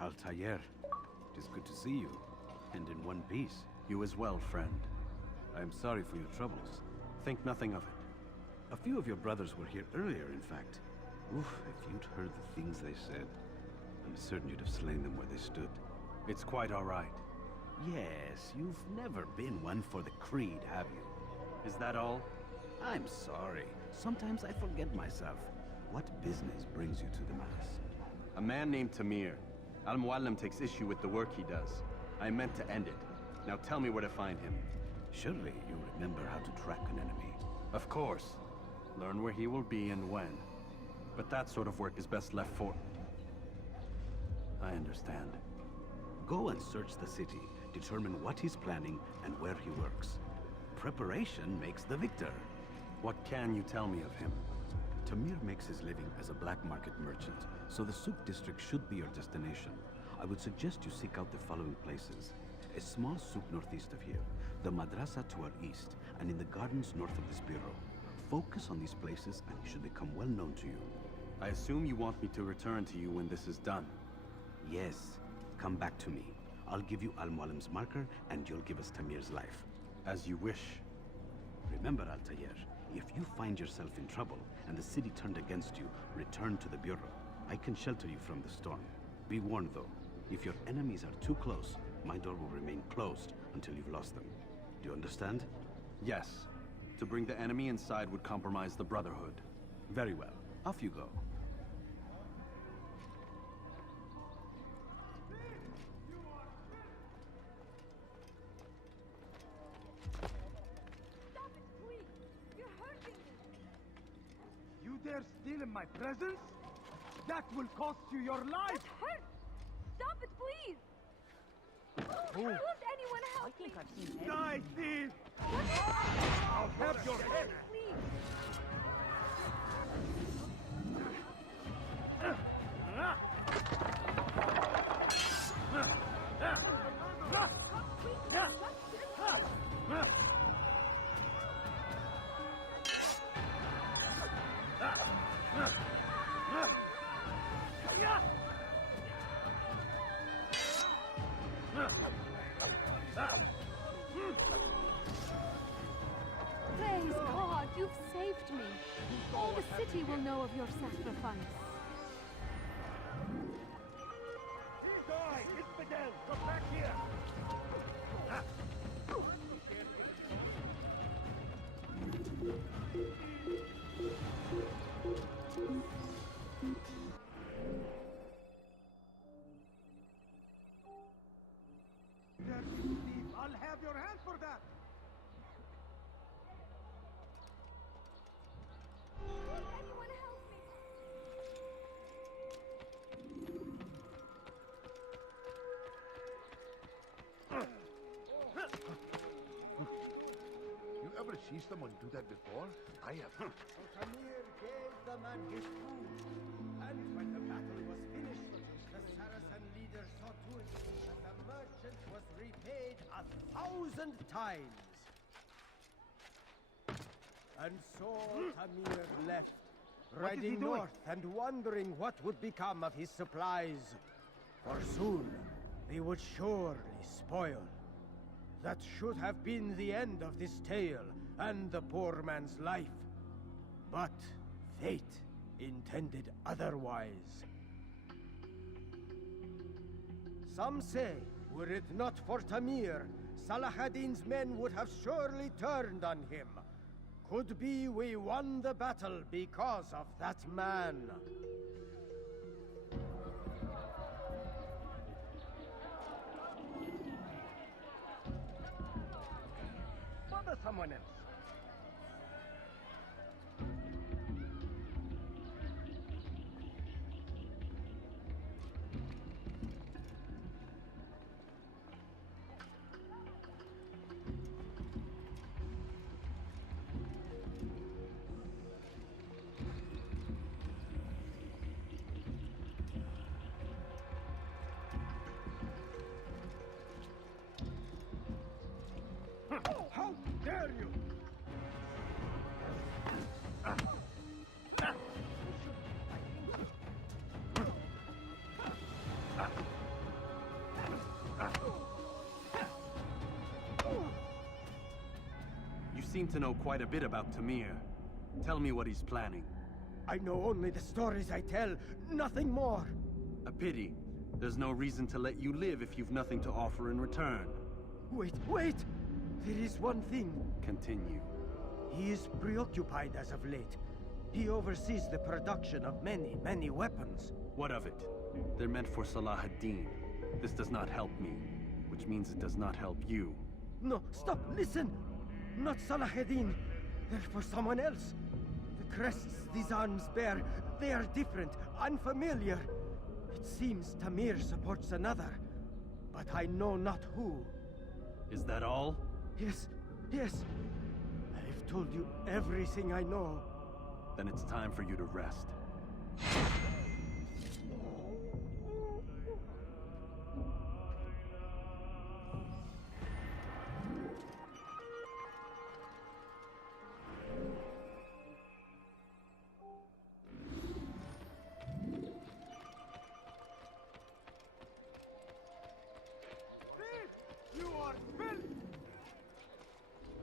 Altair, it is good to see you, and in one piece. You as well, friend. I am sorry for your troubles. Think nothing of it. A few of your brothers were here earlier, in fact. Oof, if you'd heard the things they said, I'm certain you'd have slain them where they stood. It's quite all right. Yes, you've never been one for the creed, have you? Is that all? I'm sorry. Sometimes I forget myself. What business brings you to the Mass? A man named Tamir. Al-Muallim takes issue with the work he does. I meant to end it. Now tell me where to find him. Surely you remember how to track an enemy. Of course. Learn where he will be and when. But that sort of work is best left for... I understand. Go and search the city. Determine what he's planning and where he works. Preparation makes the victor. What can you tell me of him? Tamir makes his living as a black market merchant, so the Souk district should be your destination. I would suggest you seek out the following places. A small souk northeast of here, the madrasa to our east, and in the gardens north of this bureau. Focus on these places and he should become well known to you. I assume you want me to return to you when this is done. Yes. Come back to me. I'll give you Al-Mualim's marker and you'll give us Tamir's life. As you wish. Remember, Altair, if you find yourself in trouble and the city turned against you, return to the bureau. I can shelter you from the storm. Be warned though, if your enemies are too close, my door will remain closed until you've lost them. Do you understand? Yes. To bring the enemy inside would compromise the Brotherhood. Very well. Off you go. Stop it, please! You're hurting me! You dare steal in my presence? That will cost you your life! That hurts! Stop it, please! Won't anyone help me? Die, thief! What is I'll have your head! Please! Praise God, you've saved me. All the city will know of your sacrifice. Die! Infidel! Come back here! There, you thief! I'll have your hand for that! Won't anyone help me? You ever see someone do that before? I have. So Tamir gave the man his food, and when the battle was finished, the Saracen leader saw to it that the merchant was repaid 1,000 times. And so Tamir left, riding north and wondering what would become of his supplies. For soon, they would surely spoil. That should have been the end of this tale and the poor man's life. But fate intended otherwise. Some say, were it not for Tamir, Salah ad-Din's men would have surely turned on him. Could be we won the battle because of that man. Bother someone else. How dare you! seem to know quite a bit about Tamir. Tell me what he's planning. I know only the stories I tell, nothing more. A pity. There's no reason to let you live if you've nothing to offer in return. Wait, wait! There is one thing. Continue. He is preoccupied as of late. He oversees the production of many, many weapons. What of it? They're meant for Salah ad-Din. This does not help me, which means it does not help you. No, stop, listen! Not Salahuddin. They're for someone else. The crests these arms bear, they are different, unfamiliar. It seems Tamir supports another, but I know not who. Is that all? Yes, yes. I've told you everything I know. Then it's time for you to rest. You are filth!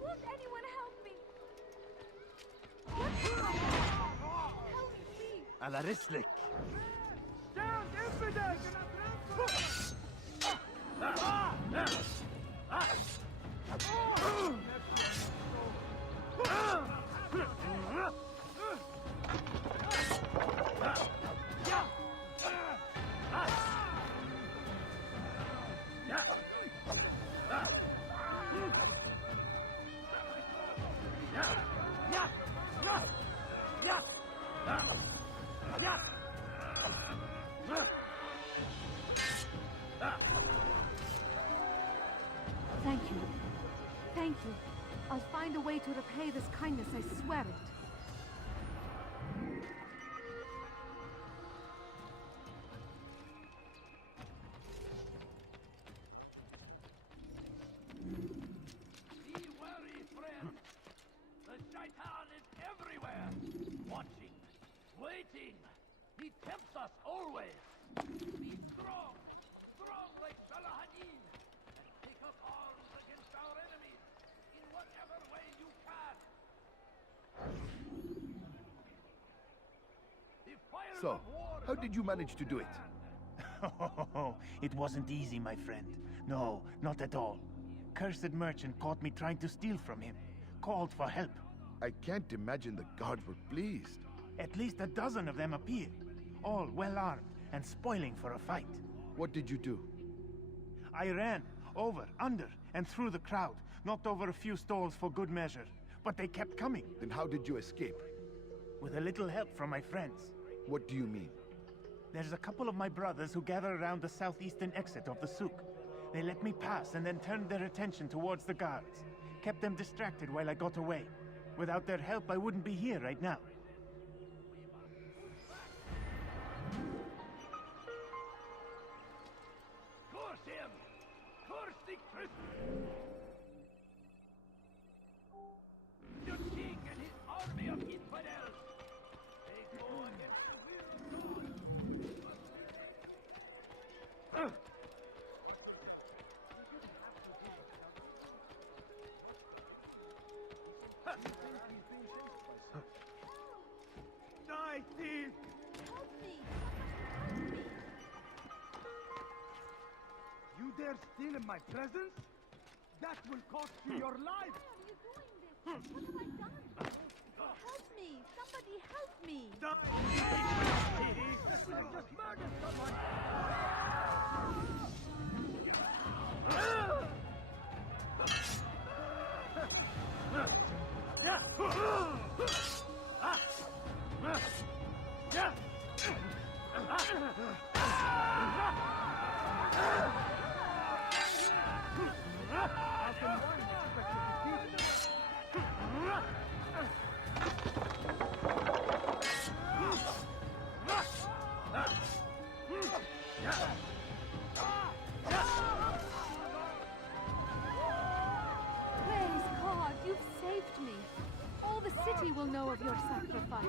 Won't anyone help me? Help me, please. Ala rislik! Stand, infidel! Thank you. Thank you. I'll find a way to repay this kindness, I swear it. Be wary, friend. The Shaitan is everywhere. Watching. Waiting. He tempts us always. Be strong. Strong like Salahuddin. And take up arms against our enemies. In whatever way you can. The fire So, of war how did you manage to do it? It wasn't easy, my friend. No, not at all. Cursed merchant caught me trying to steal from him. Called for help. I can't imagine the guards were pleased. At least a dozen of them appeared. All well armed and spoiling for a fight. What did you do? I ran over, under, and through the crowd. Knocked over a few stalls for good measure. But they kept coming. Then how did you escape? With a little help from my friends. What do you mean? There's a couple of my brothers who gather around the southeastern exit of the souk. They let me pass and then turned their attention towards the guards. Kept them distracted while I got away. Without their help, I wouldn't be here right now. Curse him! Curse the Christian! Your king and his army of infidels! They go against the will of God! Die, thief! Help me! You dare steal in my presence? That will cost you your life! Why are you doing this? What have I done? Help me! Somebody help me! Die! Thief! This man just murdered someone! How can one expect to defeat Praise God, you've saved me. All the city will know of your sacrifice.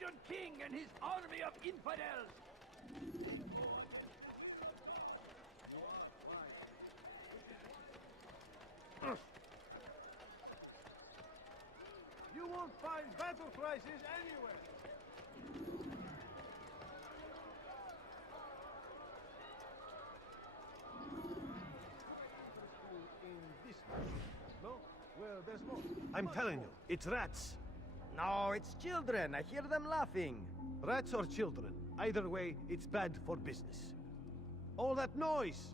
Christian king and his army of infidels! You won't find better prices anywhere. In this no? Well, there's more. I'm telling you, it's rats. No, it's children. I hear them laughing. Rats or children. Either way, it's bad for business. All that noise!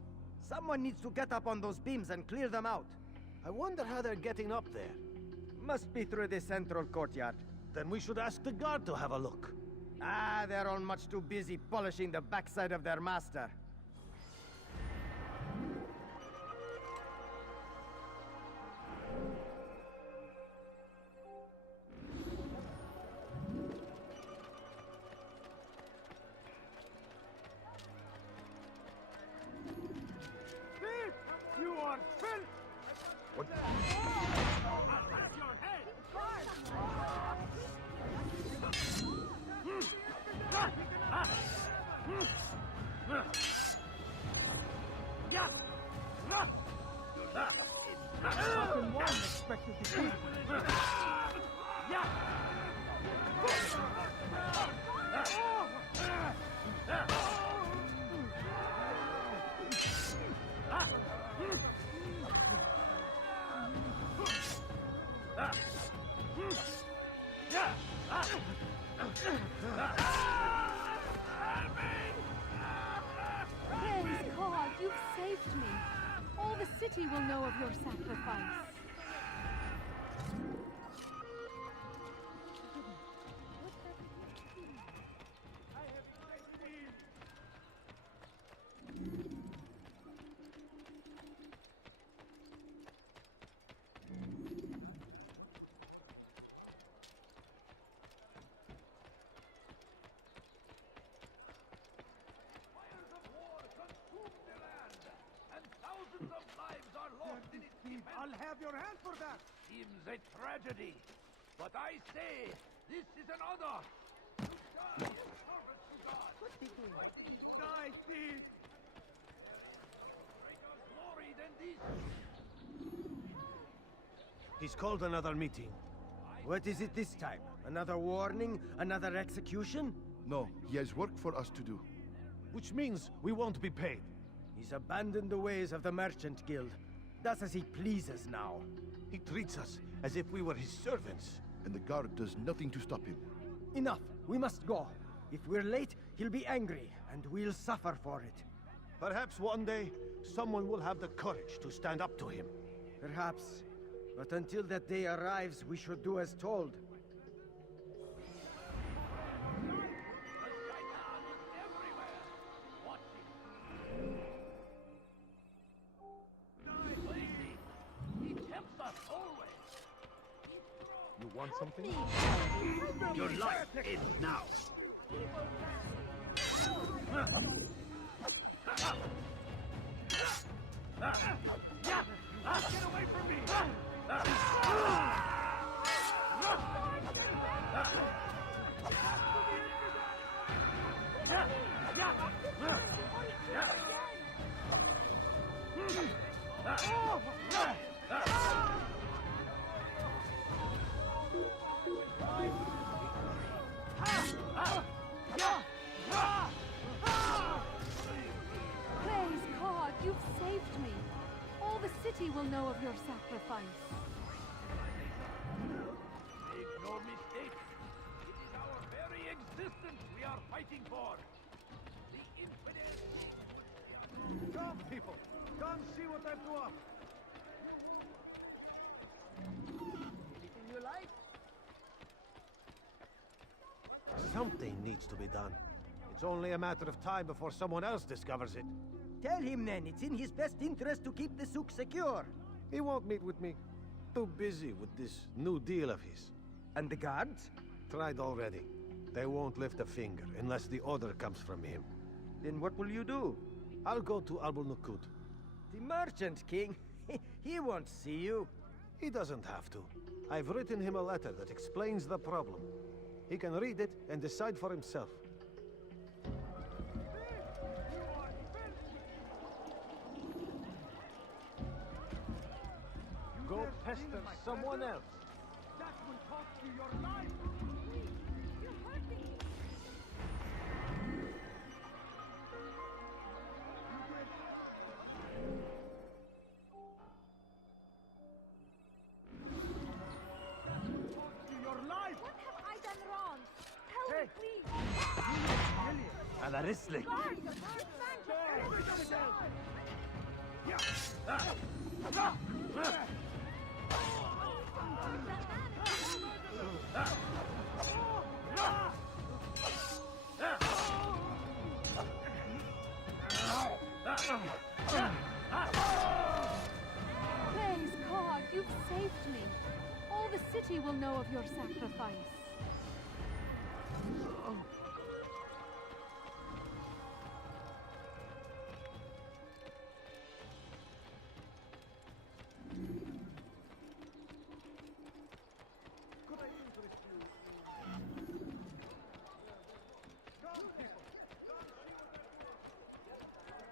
Someone needs to get up on those beams and clear them out. I wonder how they're getting up there. Must be through the central courtyard. Then we should ask the guard to have a look. Ah, they're all much too busy polishing the backside of their master. Thief! You are filth! What? I'll have your head! Yeah! Fucking one expected to see. Yeah! Praise God, you've saved me. All the city will know of your sacrifice. Fires of war consume the land, and thousands of lives are lost in its Thief, defense. I'll have your hand for that. Seems a tragedy, but I say this is an honor. To die in service to God. Die, thief! Greater glory than this. He's called another meeting. What is it this time? Another warning? Another execution? No, he has work for us to do. Which means we won't be paid. He's abandoned the ways of the Merchant Guild. Does as he pleases now. He treats us as if we were his servants. And the guard does nothing to stop him. Enough! We must go. If we're late, he'll be angry, and we'll suffer for it. Perhaps one day, someone will have the courage to stand up to him. Perhaps. But until that day arrives, we should do as told. The Shaitan is everywhere, watching. Waiting. He tempts us always. You want something? Your life ends now. Get away from me! Praise God, you've saved me. All the city will know of your sacrifice. Make no mistake. It is our very existence we are fighting for. The infidel king would be our... Come, people. Come see what I've to offer. Anything you like? Something needs to be done. It's only a matter of time before someone else discovers it. Tell him then, it's in his best interest to keep the souk secure. He won't meet with me. Too busy with this new deal of his. And the guards? Tried already. They won't lift a finger unless the order comes from him. Then what will you do? I'll go to Abul Nukud. The Merchant King? He won't see you. He doesn't have to. I've written him a letter that explains the problem. He can read it and decide for himself. Go pester someone else. That will cost you your life! You're hurting me! To your life! What have I done wrong? Tell Hey. me, please! على رسلك. Guard! This man just Praise God, you've saved me. All the city will know of your sacrifice.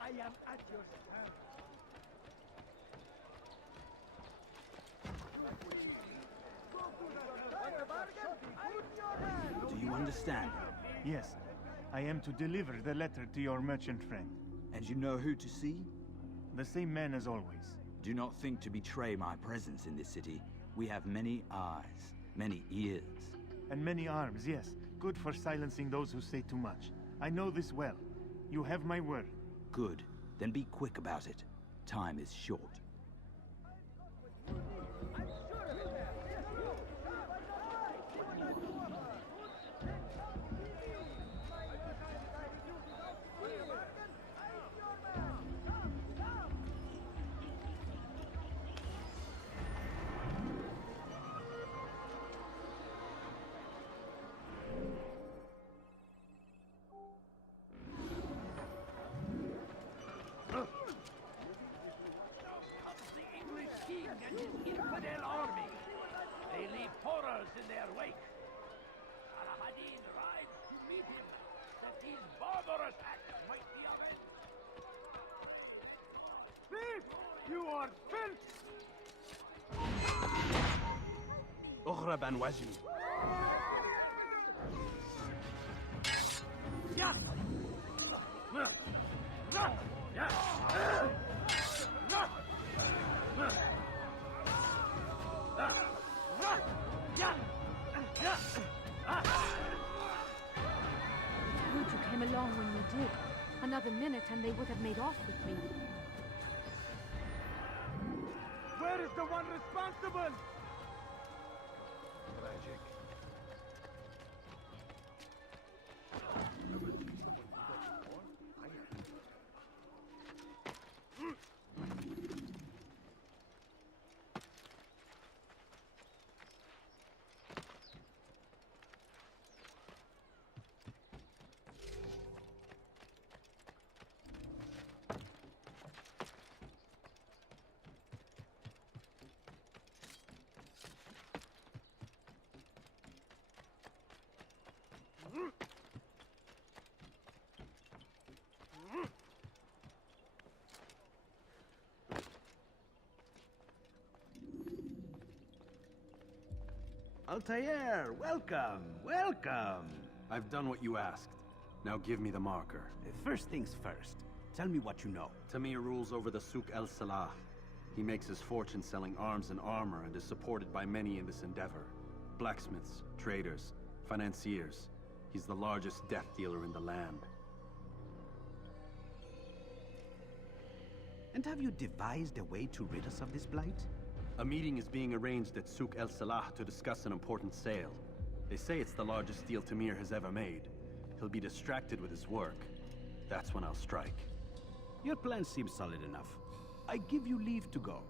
I am at your service. Do you understand? Yes, I am to deliver the letter to your merchant friend. And you know who to see? The same man as always. Do not think to betray my presence in this city. We have many eyes, many ears. And many arms, yes. Good for silencing those who say too much. I know this well. You have my word. Good. Then be quick about it. Time is short. Comes the English king and his infidel army. They leave horrors in their wake. Al-Hadin rides to meet him, that these barbarous acts might be avenged. Thief! You are filth! اغرب عن وجهي. Good you came along when you did. Another minute and they would have made off with me. Where is the one responsible? Tragic. Ever see someone do that before? I am. Altair, welcome, welcome. I've done what you asked. Now give me the marker. First things first, tell me what you know. Tamir rules over the Souk El Salah. He makes his fortune selling arms and armor and is supported by many in this endeavor. Blacksmiths, traders, financiers. He's the largest death dealer in the land. And have you devised a way to rid us of this blight? A meeting is being arranged at Souk El Salah to discuss an important sale. They say it's the largest deal Tamir has ever made. He'll be distracted with his work. That's when I'll strike. Your plan seems solid enough. I give you leave to go.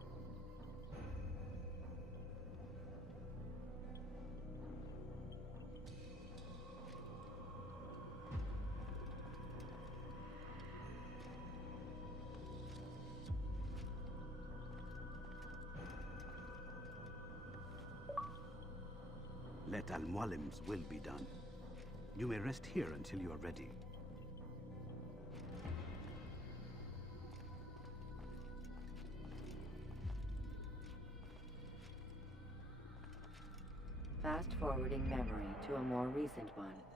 let Al-Mualim's will be done. You may rest here until you are ready. Fast-forwarding memory to a more recent one.